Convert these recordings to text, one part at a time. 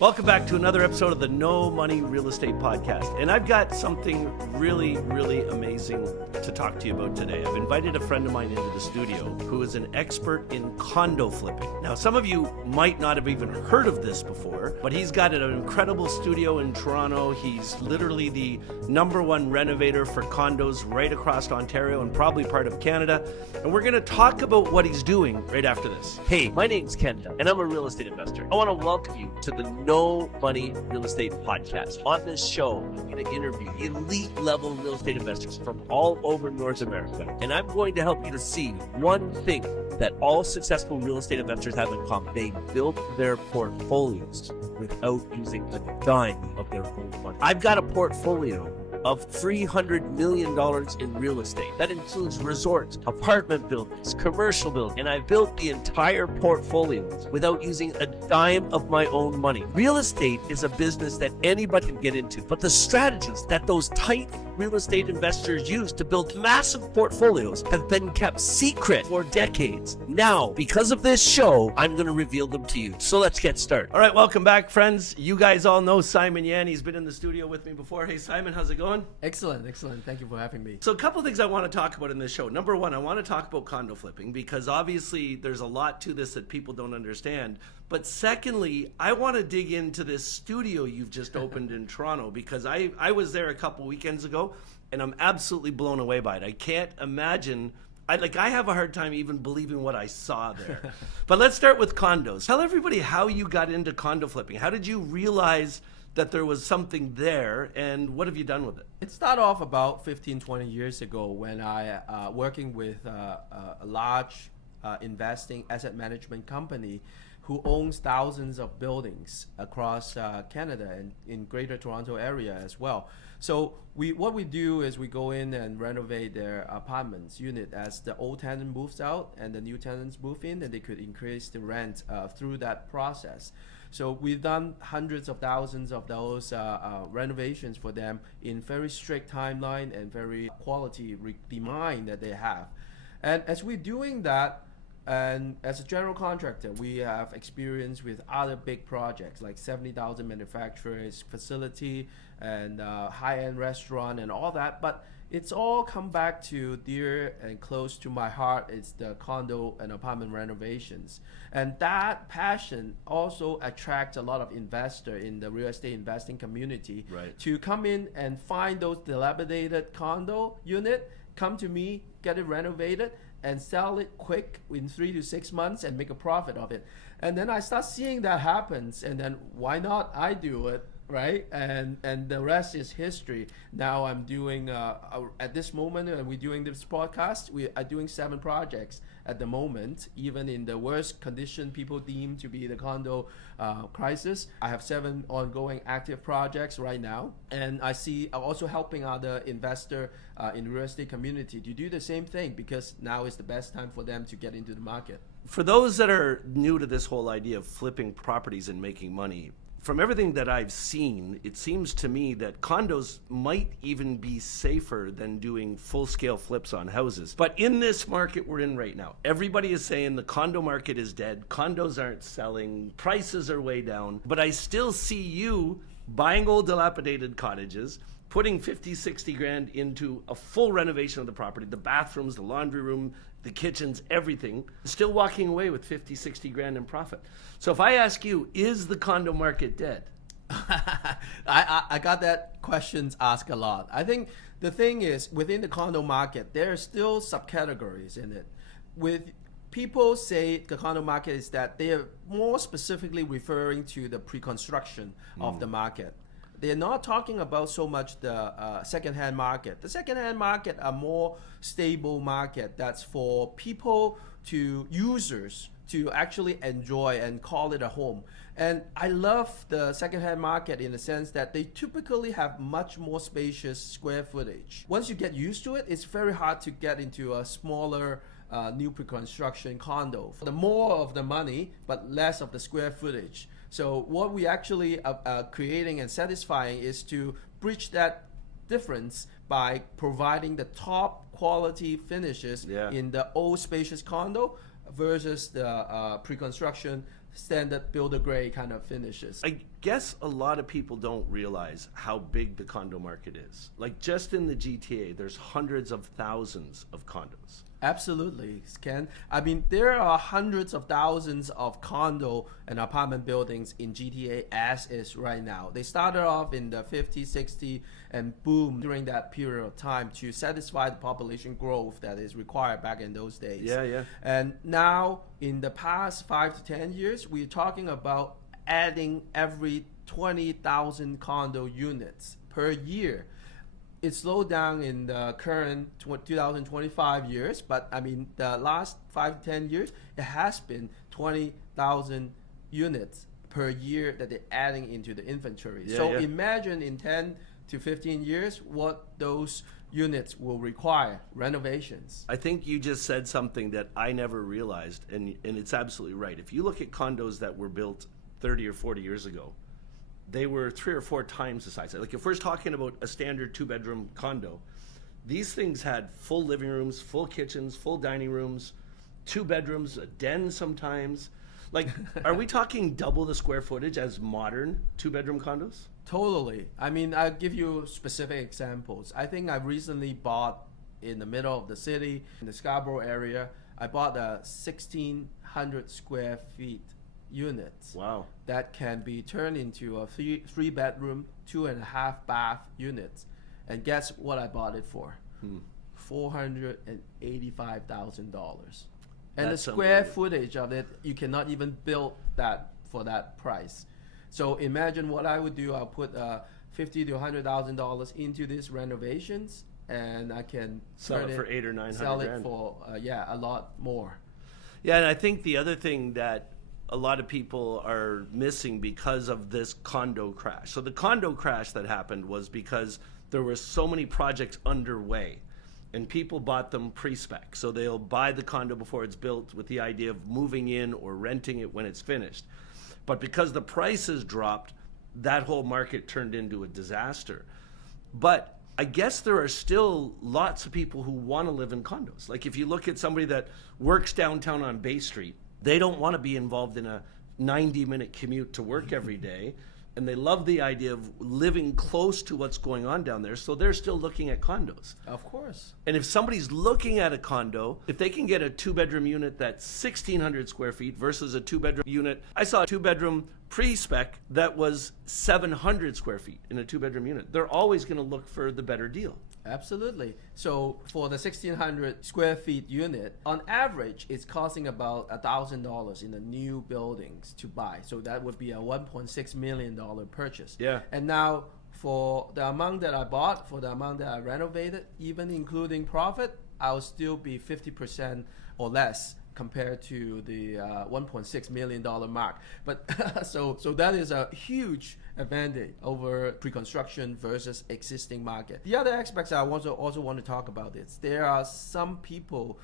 Welcome back to another episode of the No Money Real Estate Podcast. And I've got something really, really amazing to talk to you about today. I've invited a friend of mine into the studio who is an expert in condo flipping. Now, some of you might not have even heard of this before, but he's got an incredible studio in Toronto. He's literally the #1 renovator for condos right across Ontario and probably part of Canada. And we're going to talk about what he's doing right after this. Hey, my name's Condo, and I'm a real estate investor. I want to welcome you to the No Money Real Estate Podcast. On this show, I'm going to interview elite level real estate investors from all over North America. And I'm going to help you to see one thing that all successful real estate investors have in common. They built their portfolios without using a dime of their own money. I've got a portfolio of $300 million in real estate. That includes resorts, apartment buildings, commercial buildings, and I built the entire portfolio without using a dime of my own money. Real estate is a business that anybody can get into, but the strategies that those tight real estate investors use to build massive portfolios have been kept secret for decades. Now, because of this show, I'm going to reveal them to you. So let's get started. All right, welcome back, friends. You guys all know Simon Yan. He's been in the studio with me before. Hey, Simon, how's it going? Excellent. Thank you for having me. So a couple of things I want to talk about in this show. Number one, I want to talk about condo flipping because obviously there's a lot to this that people don't understand. But secondly, I want to dig into this studio you've just opened in Toronto because I was there a couple weekends ago and I'm absolutely blown away by it. I can't imagine. I have a hard time even believing what I saw there. But let's start with condos. Tell everybody how you got into condo flipping. How did you realize that there was something there, and what have you done with it? It started off about 15, 20 years ago when I working with a large investing asset management company who owns thousands of buildings across Canada and in Greater Toronto area as well. So what we do is we go in and renovate their apartments unit as the old tenant moves out and the new tenants move in, and they could increase the rent through that process. So we've done hundreds of thousands of those renovations for them in very strict timeline and very quality demand that they have. And as we're doing that, and as a general contractor, we have experience with other big projects like 70,000 manufacturers facility and high-end restaurant and all that. But it's all come back to dear and close to my heart. It's the condo and apartment renovations. And that passion also attracts a lot of investors in the real estate investing community to come in and find those dilapidated condo unit, come to me, get it renovated, and sell it quick in 3 to 6 months and make a profit of it. And then I start seeing that happens, and then why not I do it, right? And the rest is history. Now I'm doing, at this moment, we're doing this podcast, we are doing 7 projects at the moment, even in the worst condition people deem to be the condo crisis. I have 7 ongoing active projects right now. And I see I'm also helping other investor in real estate community to do the same thing because now is the best time for them to get into the market. For those that are new to this whole idea of flipping properties and making money, from everything that I've seen, it seems to me that condos might even be safer than doing full-scale flips on houses. But in this market we're in right now, everybody is saying the condo market is dead, condos aren't selling, prices are way down, but I still see you buying old dilapidated cottages, putting 50, 60 grand into a full renovation of the property, the bathrooms, the laundry room, the kitchens, everything, still walking away with 50, 60 grand in profit. So if I ask you, is the condo market dead? I got that questions asked a lot. I think the thing is, within the condo market, there are still subcategories in it. With people say the condo market is that they are more specifically referring to the pre-construction of the market. They're not talking about so much the second-hand market. The second-hand market are more stable market that's for people to users to actually enjoy and call it a home. And I love the second-hand market in the sense that they typically have much more spacious square footage. Once you get used to it, it's very hard to get into a smaller new pre-construction condo. The more of the money, but less of the square footage. So what we actually are creating and satisfying is to bridge that difference by providing the top quality finishes in the old spacious condo versus the pre-construction standard builder grade kind of finishes. guess a lot of people don't realize how big the condo market is. Like just in the GTA, there's hundreds of thousands of condos. Absolutely, Ken. I mean, there are hundreds of thousands of condo and apartment buildings in GTA as is right now. They started off in the 50, 60 and boom during that period of time to satisfy the population growth that is required back in those days. Yeah. And now in the past 5 to 10 years, we're talking about adding every 20,000 condo units per year. It slowed down in the current 2025 years, but I mean the last 5 to 10 years, it has been 20,000 units per year that they're adding into the inventory. Imagine in 10 to 15 years what those units will require, renovations. I think you just said something that I never realized, and it's absolutely right. If you look at condos that were built 30 or 40 years ago, they were 3 or 4 times the size. Like if we're talking about a standard 2-bedroom condo, these things had full living rooms, full kitchens, full dining rooms, 2 bedrooms, a den sometimes. Like, are we talking double the square footage as modern 2-bedroom condos? Totally. I mean, I'll give you specific examples. I think I recently bought in the middle of the city, in the Scarborough area, I bought a 1,600 square feet units. Wow. That can be turned into a 3-bedroom, 2.5 bath units. And guess what I bought it for? $485,000. And That's the square footage of it, you cannot even build that for that price. So imagine what I would do. I'll put $50,000 to $100,000 into these renovations, and I can sell it for $800,000 or $900,000. Sell it for a lot more. Yeah, and I think the other thing that a lot of people are missing because of this condo crash. So the condo crash that happened was because there were so many projects underway and people bought them pre-spec. So they'll buy the condo before it's built with the idea of moving in or renting it when it's finished. But because the prices dropped, that whole market turned into a disaster. But I guess there are still lots of people who want to live in condos. Like if you look at somebody that works downtown on Bay Street, they don't want to be involved in a 90-minute commute to work every day, and they love the idea of living close to what's going on down there, so they're still looking at condos. Of course. And if somebody's looking at a condo, if they can get a 2-bedroom unit that's 1,600 square feet versus a 2-bedroom unit, I saw a 2-bedroom pre-spec that was 700 square feet in a 2-bedroom unit. They're always going to look for the better deal. Absolutely. So for the 1,600 square feet unit, on average, it's costing about $1,000 in the new buildings to buy. So that would be a $1.6 million purchase. Yeah. And now for the amount that I bought, for the amount that I renovated, even including profit, I'll still be 50% or less compared to the $1.6 million mark. But so that is a huge advantage over pre-construction versus existing market. The other aspects I also want to talk about is there are some people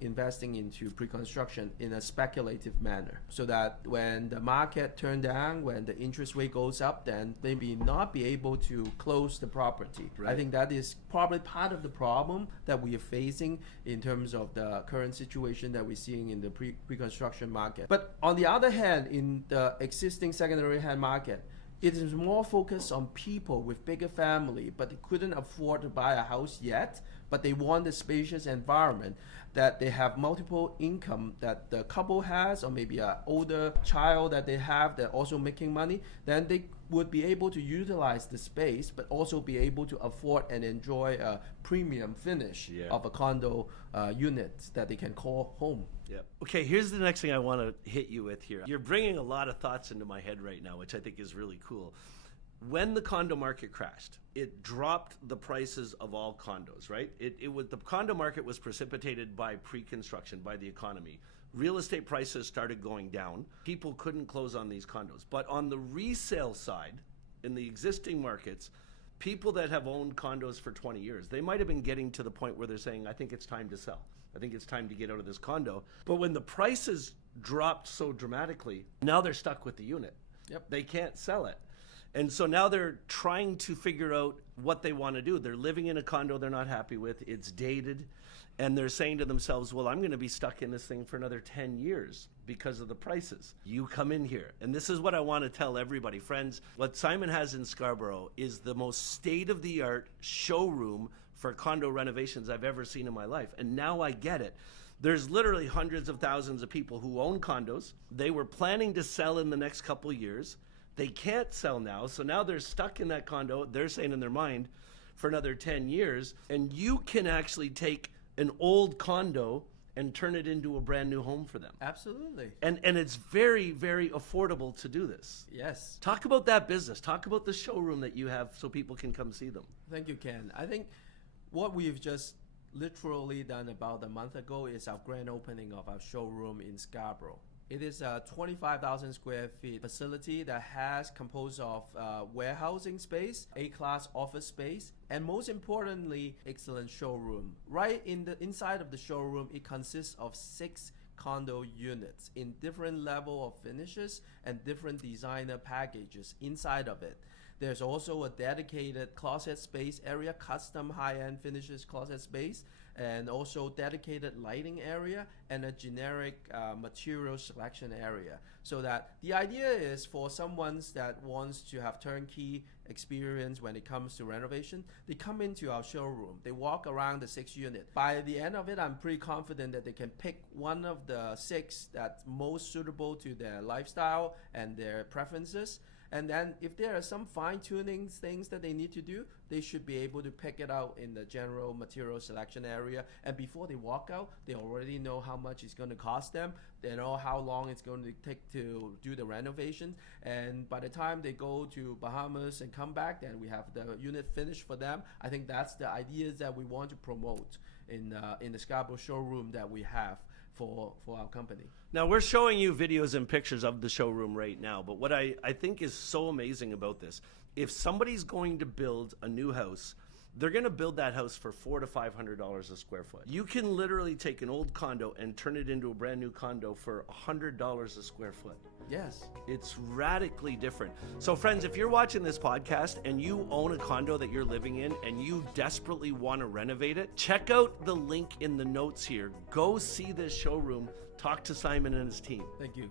investing into pre-construction in a speculative manner, so that when the market turns down, when the interest rate goes up, then they may not be able to close the property. Right. I think that is probably part of the problem that we are facing in terms of the current situation that we're seeing in the pre-construction market. But on the other hand, in the existing secondary hand market, it is more focused on people with bigger family, but they couldn't afford to buy a house yet, but they want the spacious environment, that they have multiple income that the couple has, or maybe an older child that they have that also making money, then they would be able to utilize the space, but also be able to afford and enjoy a premium finish of a condo unit that they can call home. Yeah. Okay, here's the next thing I want to hit you with here. You're bringing a lot of thoughts into my head right now, which I think is really cool. When the condo market crashed, it dropped the prices of all condos, right? The condo market was precipitated by pre-construction, by the economy. Real estate prices started going down. People couldn't close on these condos. But on the resale side, in the existing markets, people that have owned condos for 20 years, they might have been getting to the point where they're saying, I think it's time to sell. I think it's time to get out of this condo. But when the prices dropped so dramatically, now they're stuck with the unit. Yep. They can't sell it. And so now they're trying to figure out what they want to do. They're living in a condo they're not happy with. It's dated. And they're saying to themselves, well, I'm going to be stuck in this thing for another 10 years. because of the prices. You come in here, and this is what I want to tell everybody. Friends, what Simon has in Scarborough is the most state-of-the-art showroom for condo renovations I've ever seen in my life, and now I get it. There's literally hundreds of thousands of people who own condos. They were planning to sell in the next couple years. They can't sell now, so now they're stuck in that condo, they're saying in their mind, for another 10 years, and you can actually take an old condo and turn it into a brand new home for them. Absolutely. And it's very, very affordable to do this. Yes. Talk about that business. Talk about the showroom that you have so people can come see them. Thank you, Ken. I think what we've just literally done about a month ago is our grand opening of our showroom in Scarborough. It is a 25,000 square feet facility that has composed of warehousing space, A-class office space, and most importantly, excellent showroom. Right in the inside of the showroom, it consists of 6 condo units in different level of finishes and different designer packages inside of it. There's also a dedicated closet space area, custom high-end finishes closet space, and also dedicated lighting area and a generic material selection area. So that the idea is for someone that wants to have turnkey experience when it comes to renovation, they come into our showroom, they walk around the 6 units. By the end of it, I'm pretty confident that they can pick one of the 6 that's most suitable to their lifestyle and their preferences. And then if there are some fine-tuning things that they need to do, they should be able to pick it out in the general material selection area. And before they walk out, they already know how much it's going to cost them. They know how long it's going to take to do the renovation. And by the time they go to Bahamas and come back, then we have the unit finished for them. I think that's the ideas that we want to promote in the Scarborough showroom that we have for our company. Now, we're showing you videos and pictures of the showroom right now, but what I think is so amazing about this, if somebody's going to build a new house, they're going to build that house for $400 to $500 a square foot. You can literally take an old condo and turn it into a brand new condo for $100 a square foot. Yes. It's radically different. So friends, if you're watching this podcast and you own a condo that you're living in and you desperately want to renovate it, check out the link in the notes here. Go see this showroom. Talk to Simon and his team. Thank you.